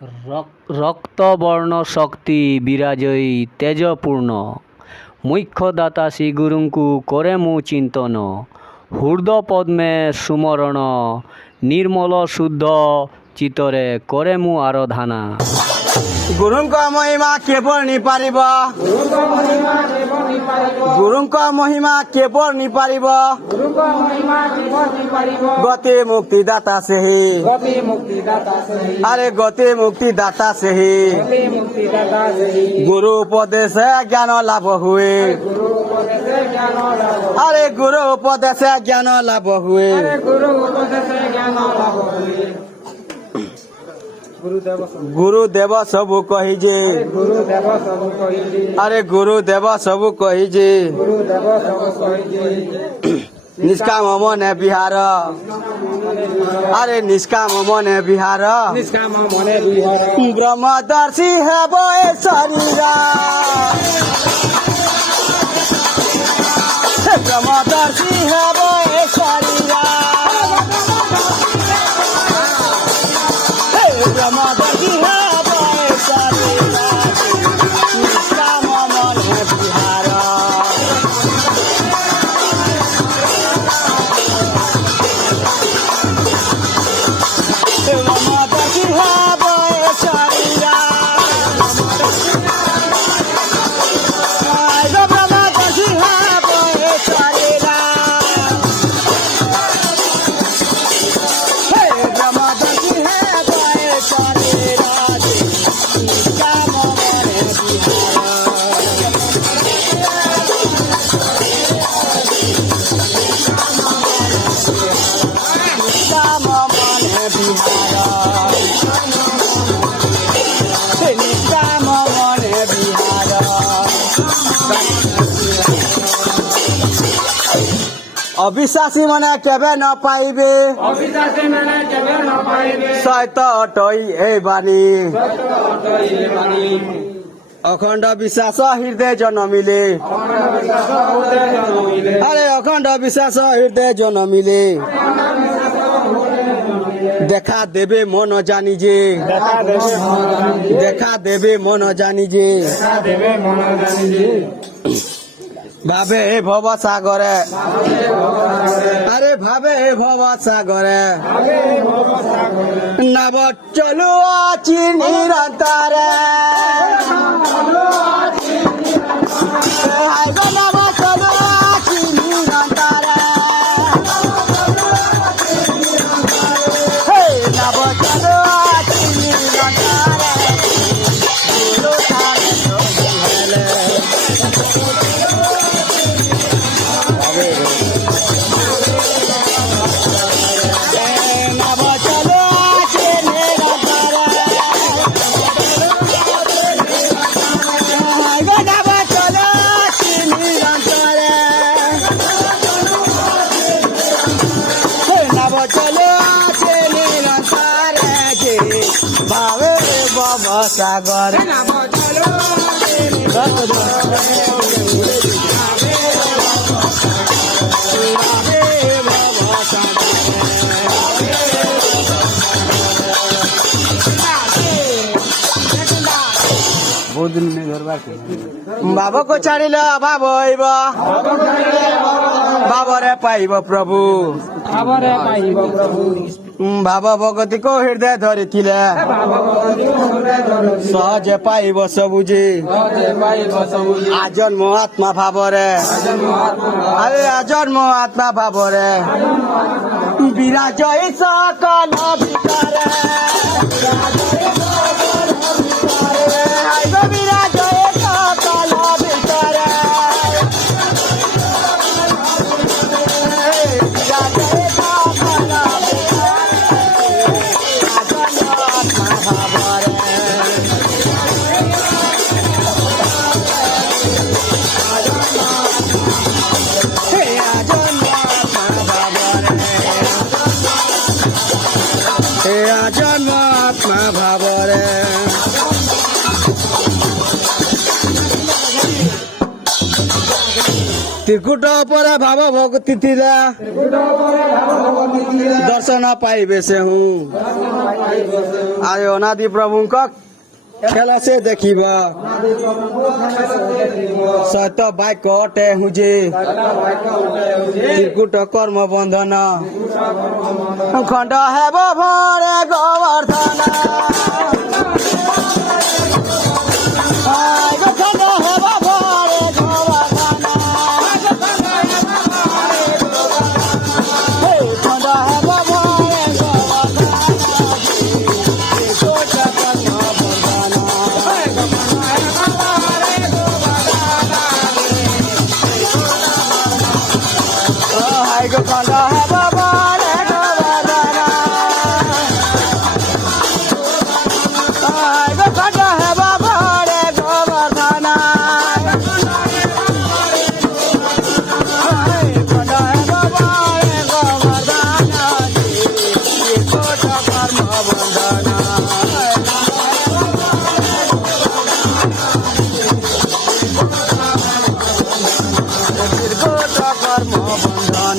ରକ୍ତବର୍ଣ୍ଣ ଶକ୍ତି ବିରାଜଇ ତେଜପୂର୍ଣ୍ଣ ମୁଖ୍ୟଦାତା ଶ୍ରୀ ଗୁରୁଙ୍କୁ କରେ ମୁଁ ଚିନ୍ତନ ହୃଦ ପଦ୍ମେ ସୁମରଣ ନିର୍ମଳ ଶୁଦ୍ଧ ଚିତ୍ତରେ କରେ ମୁଁ ଆରାଧନା। ଗୁରୁଙ୍କ ମହିମା କେବଳ ନିପାରିବ ଗୁରୁଙ୍କ ମହିମା କେବଳ ନିପାରିବ ଗତି ମୁକ୍ତିଦାତା ସେହି ଆରେ ଗତି ମୁକ୍ତିଦାତା ସେହି ଗୁରୁ ଉପଦେଶ ଜ୍ଞାନ ଲାଭ ହୁଏ ଆରେ ଗୁରୁ ଉପଦେଶ ଜ୍ଞାନ ଲାଭ ହୁଏ। ଗୁରୁଦେବ ସବୁ କହିजे ଆରେ ଗୁରୁଦେବ ସବୁ କହିजे ନିଷ୍କାମ ମନେ ବିହାର ଆରେ ନିଷ୍କାମ ମନେ ବିହାର ବ୍ରହ୍ମଦର୍ଶୀ ହେବ ଏ ଶରୀର ବ୍ରହ୍ମଦର୍ଶୀ ହେବ ଏ ଶରୀର ବ୍ରହ୍ମଦର୍ଶୀ ହେବ ଏ ଶରୀର ନିଷ୍କାମ ମନେ ବିହାର ବ୍ରହ୍ମଦର୍ଶୀ ହେବ ଏ ଶରୀର ବ୍ରହ୍ମଦର୍ଶୀ ହେବ ଏ ଶରୀର ବ୍ରହ୍ମଦର୍ଶୀ ହେବ ଏ ଶରୀର ନିଷ୍କାମ ମନେ ନିଷ୍କାମ ମନେ ବିହାର ନିଷ୍କାମ ମନେ ବିହାର ଅବିଶ୍ୱାସୀ ମାନେ କେବେ ନ ପାଇବେ ସହିତ ଅଟଇ ଏ ବାଣୀ ଅଖଣ୍ଡ ବିଶ୍ୱାସ ହୃଦୟ ଜନ୍ମିଲେ ଆରେ ଅଖଣ୍ଡ ବିଶ୍ୱାସ ହୃଦୟ ଜନ୍ମିଲେ দেখা দেবে মন জানি যে দেখা দেবে মন জানি যে ভাবে হে ভব সাগরে আরে ভাবে হে ভব সাগরে নব চলু আছি নিরন্তরে নব চলু আছি নিরন্তরে নব চলু আছি নিরন্তরে গুরু ধারে চলিলে নব চলু আছি নিরন্তরে নব চলু আছি নিরন্তরে নব চলু আছি নিরন্তরে যে ভাবে ভব সাগর ଭାବକୁ ଛାଡ଼ିଲେ ଅଭାବ ହୋଇବ ଭାବରେ ପାଇବ ପ୍ରଭୁ ଭାବ ଭଗତିକୁ ହୃଦୟ ଧରିଥିଲେ ସହଜେ ପାଇବ ସବୁ ଯେ ଆଜନ୍ମ ଆତ୍ମା ଭାବରେ ଆରେ ଆଜନ୍ମ ଆତ୍ମା ଭାବରେ ବିରାଜ ସକଳ ଭିତରେ ବିରାଜ ସକଳ ଭିତରେ আজন ତ୍ରିକୁଟ ଉପରେ ଭାବ ଭକ୍ତି ଥିଲା ଦର୍ଶନ ପାଇବେ ସେ ହୁଁ ଆରେ ଅନାଦି ପ୍ରଭୁଙ୍କ ଖେଳ ସେ ଦେଖିବ ସତ ବାକ୍ୟ ଅଟେ ହୁଁଜେ ତ୍ରିକୁଟ କର୍ମ ବନ୍ଧନ ଖଣ୍ଡ ହେବ ଭରେ ଗୋବର୍ଦ୍ଧନ ଖଣ୍ଡ ହେବ ଭରେ ଗୋବର୍ଦ୍ଧନ ଖଣ୍ଡ ହେବ ଭରେ খন্ড হব বলে গোবর্ধন খন্ড হব বলে গোবর্ধন খন্ড হব বলে গোবর্ধন কোট কর্ম বন্ধন কোট কর্ম বন্ধন